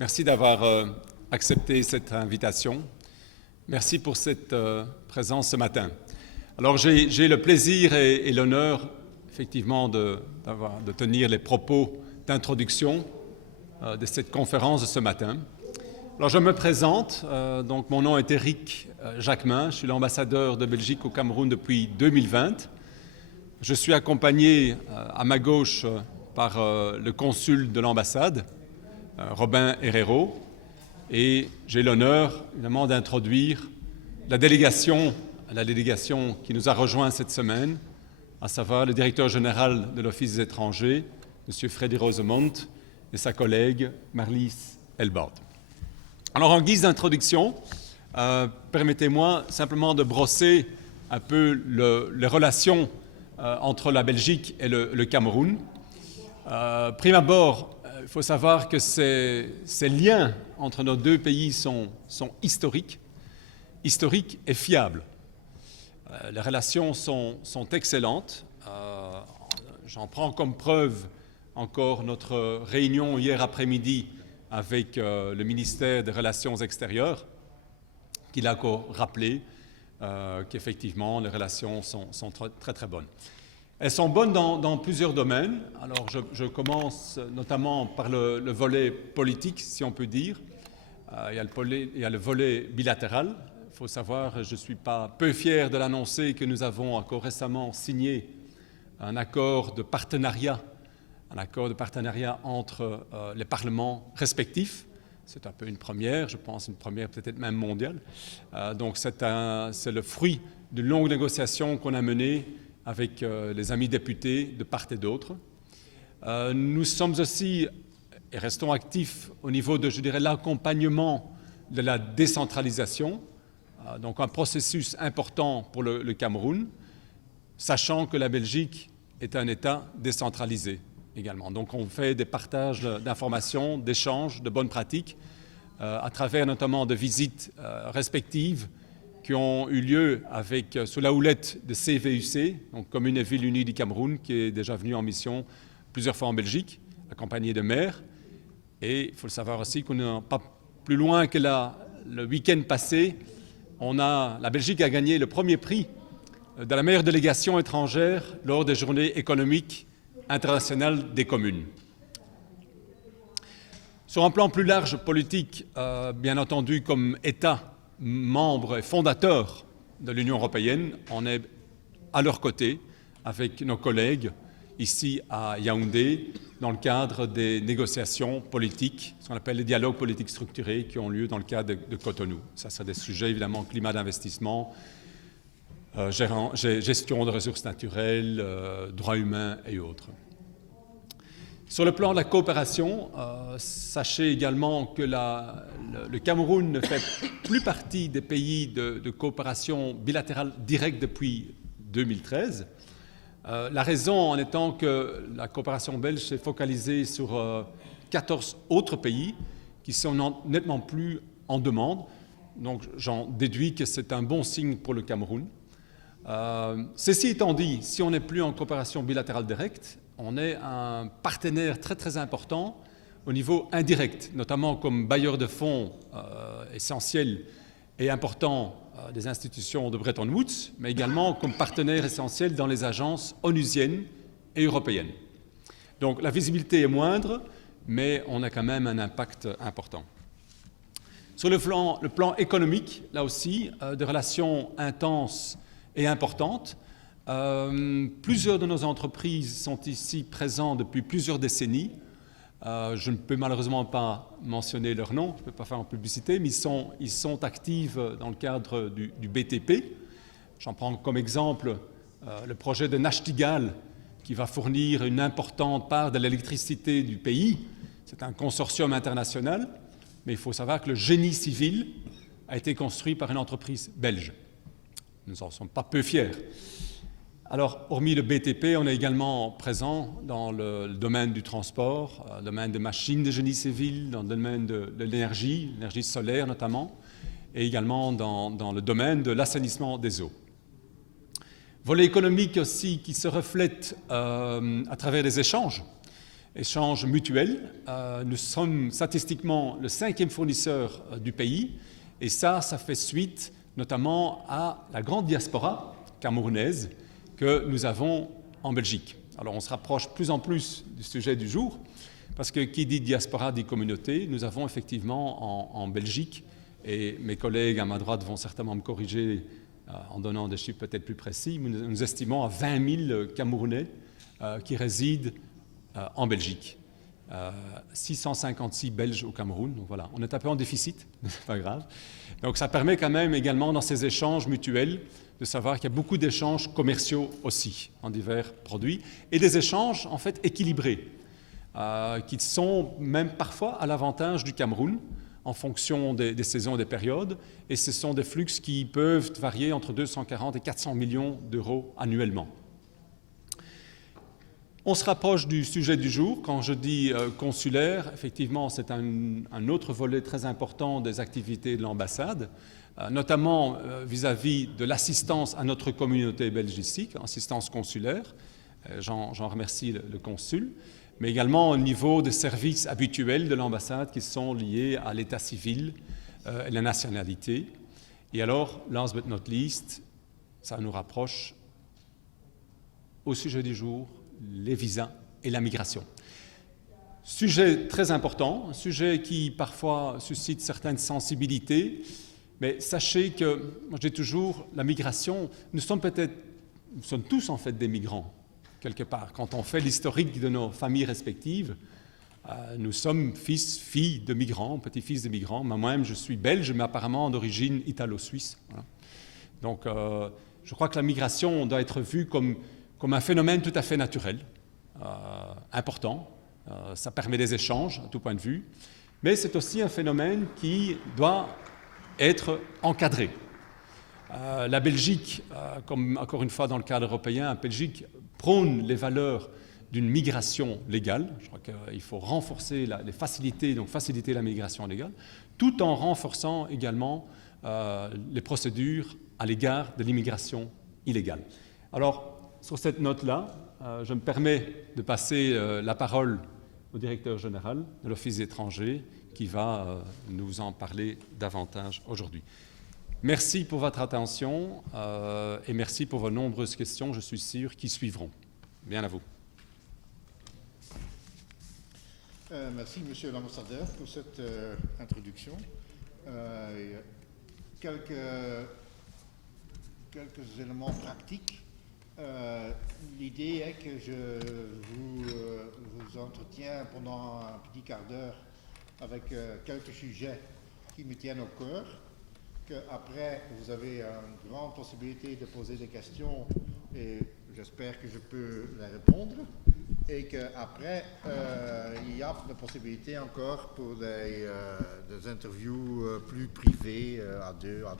Merci d'avoir accepté cette invitation. Merci pour cette présence ce matin. Alors j'ai le plaisir et l'honneur effectivement de tenir les propos d'introduction de cette conférence de ce matin. Alors je me présente, donc mon nom est Éric Jacquemin, je suis l'ambassadeur de Belgique au Cameroun depuis 2020. Je suis accompagné à ma gauche par le consul de l'ambassade, Robin Herrero, et j'ai l'honneur évidemment d'introduire la délégation qui nous a rejoints cette semaine, à savoir le directeur général de l'Office des étrangers, M. Freddy Rosemont, et sa collègue Marlies Elbard. Alors en guise d'introduction, permettez-moi simplement de brosser un peu les relations entre la Belgique et le Cameroun. Prime abord, il faut savoir que ces liens entre nos deux pays sont historiques et fiables. Les relations sont excellentes. J'en prends comme preuve encore notre réunion hier après-midi avec le ministère des Relations extérieures, qui l'a encore rappelé qu'effectivement les relations sont très très bonnes. Elles sont bonnes dans plusieurs domaines. Alors je commence notamment par le volet politique, si on peut dire. Il y a le volet bilatéral. Il faut savoir, je ne suis pas peu fier de l'annoncer, que nous avons encore récemment signé un accord de partenariat entre les parlements respectifs. C'est un peu une première, je pense une première peut-être même mondiale. Donc c'est le fruit d'une longue négociation qu'on a menée avec les amis députés de part et d'autre. Nous sommes aussi et restons actifs au niveau de, je dirais, l'accompagnement de la décentralisation, donc un processus important pour le Cameroun, sachant que la Belgique est un État décentralisé également. Donc on fait des partages d'informations, d'échanges, de bonnes pratiques, à travers notamment de visites respectives qui ont eu lieu sous la houlette de CVUC, donc Commune et Ville Unie du Cameroun, qui est déjà venu en mission plusieurs fois en Belgique, accompagné de maires. Et il faut le savoir aussi qu'on n'est pas plus loin que le week-end passé. La Belgique a gagné le premier prix de la meilleure délégation étrangère lors des journées économiques internationales des communes. Sur un plan plus large politique, bien entendu, comme État membre et fondateur de l'Union européenne, on est à leur côté avec nos collègues ici à Yaoundé dans le cadre des négociations politiques, ce qu'on appelle les dialogues politiques structurés qui ont lieu dans le cadre de Cotonou. Ça, c'est des sujets évidemment climat d'investissement, gestion de ressources naturelles, droits humains et autres. Sur le plan de la coopération, sachez également que le Cameroun ne fait plus partie des pays de coopération bilatérale directe depuis 2013. La raison en étant que la coopération belge s'est focalisée sur 14 autres pays qui sont nettement plus en demande. Donc j'en déduis que c'est un bon signe pour le Cameroun. Ceci étant dit, si on n'est plus en coopération bilatérale directe, on est un partenaire très très important au niveau indirect, notamment comme bailleur de fonds essentiel et important des institutions de Bretton Woods, mais également comme partenaire essentiel dans les agences onusiennes et européennes. Donc la visibilité est moindre, mais on a quand même un impact important. Sur le plan économique, là aussi, des relations intenses et importantes. Plusieurs de nos entreprises sont ici présentes depuis plusieurs décennies. Je ne peux malheureusement pas mentionner leur nom, je ne peux pas faire en publicité, mais ils sont actifs dans le cadre du BTP. J'en prends comme exemple le projet de Nachtigal qui va fournir une importante part de l'électricité du pays. C'est un consortium international, mais il faut savoir que le génie civil a été construit par une entreprise belge. Nous n'en sommes pas peu fiers. Alors, hormis le BTP, on est également présent dans le domaine du transport, le domaine des machines de génie civil, dans le domaine de l'énergie solaire notamment, et également dans le domaine de l'assainissement des eaux. Volet économique aussi qui se reflète à travers les échanges. Échange mutuel. Nous sommes statistiquement le 5e fournisseur du pays, et ça fait suite notamment à la grande diaspora camerounaise que nous avons en Belgique. Alors on se rapproche plus en plus du sujet du jour, parce que qui dit diaspora dit communauté. Nous avons effectivement en Belgique, et mes collègues à ma droite vont certainement me corriger en donnant des chiffres peut-être plus précis, nous estimons à 20 000 Camerounais qui résident en Belgique. 656 Belges au Cameroun, donc voilà, on est un peu en déficit, mais c'est pas grave. Donc ça permet quand même également dans ces échanges mutuels de savoir qu'il y a beaucoup d'échanges commerciaux aussi en divers produits et des échanges en fait équilibrés qui sont même parfois à l'avantage du Cameroun en fonction des saisons et des périodes, et ce sont des flux qui peuvent varier entre 240 et 400 millions d'euros annuellement. On se rapproche du sujet du jour. Quand je dis consulaire, effectivement, c'est un autre volet très important des activités de l'ambassade, notamment vis-à-vis de l'assistance à notre communauté belge ici, assistance consulaire. J'en remercie le consul, mais également au niveau des services habituels de l'ambassade qui sont liés à l'état civil et la nationalité. Et alors, last but not least, ça nous rapproche au sujet du jour, les visas et la migration. Sujet très important, un sujet qui parfois suscite certaines sensibilités, mais sachez que, moi je dis toujours, la migration, nous sommes tous en fait des migrants, quelque part. Quand on fait l'historique de nos familles respectives, nous sommes fils, filles de migrants, petits-fils de migrants. Moi-même, je suis belge, mais apparemment d'origine italo-suisse. Voilà. Donc, je crois que la migration doit être vue comme un phénomène tout à fait naturel, important. Ça permet des échanges, à tout point de vue. Mais c'est aussi un phénomène qui doit être encadré. La Belgique, comme encore une fois dans le cadre européen, la Belgique prône les valeurs d'une migration légale. Je crois qu'il faut renforcer les facilités, donc faciliter la migration légale, tout en renforçant également les procédures à l'égard de l'immigration illégale. Alors, sur cette note-là, je me permets de passer la parole au directeur général de l'Office des étrangers qui va nous en parler davantage aujourd'hui. Merci pour votre attention et merci pour vos nombreuses questions, je suis sûr, qui suivront. Bien à vous. Merci, Monsieur l'ambassadeur, pour cette introduction. Quelques éléments pratiques. L'idée est que je vous entretiens pendant un petit quart d'heure avec quelques sujets qui me tiennent au cœur, qu'après vous avez une grande possibilité de poser des questions et j'espère que je peux les répondre, et qu'après il y a la possibilité encore pour des interviews plus privées à 2, à 3.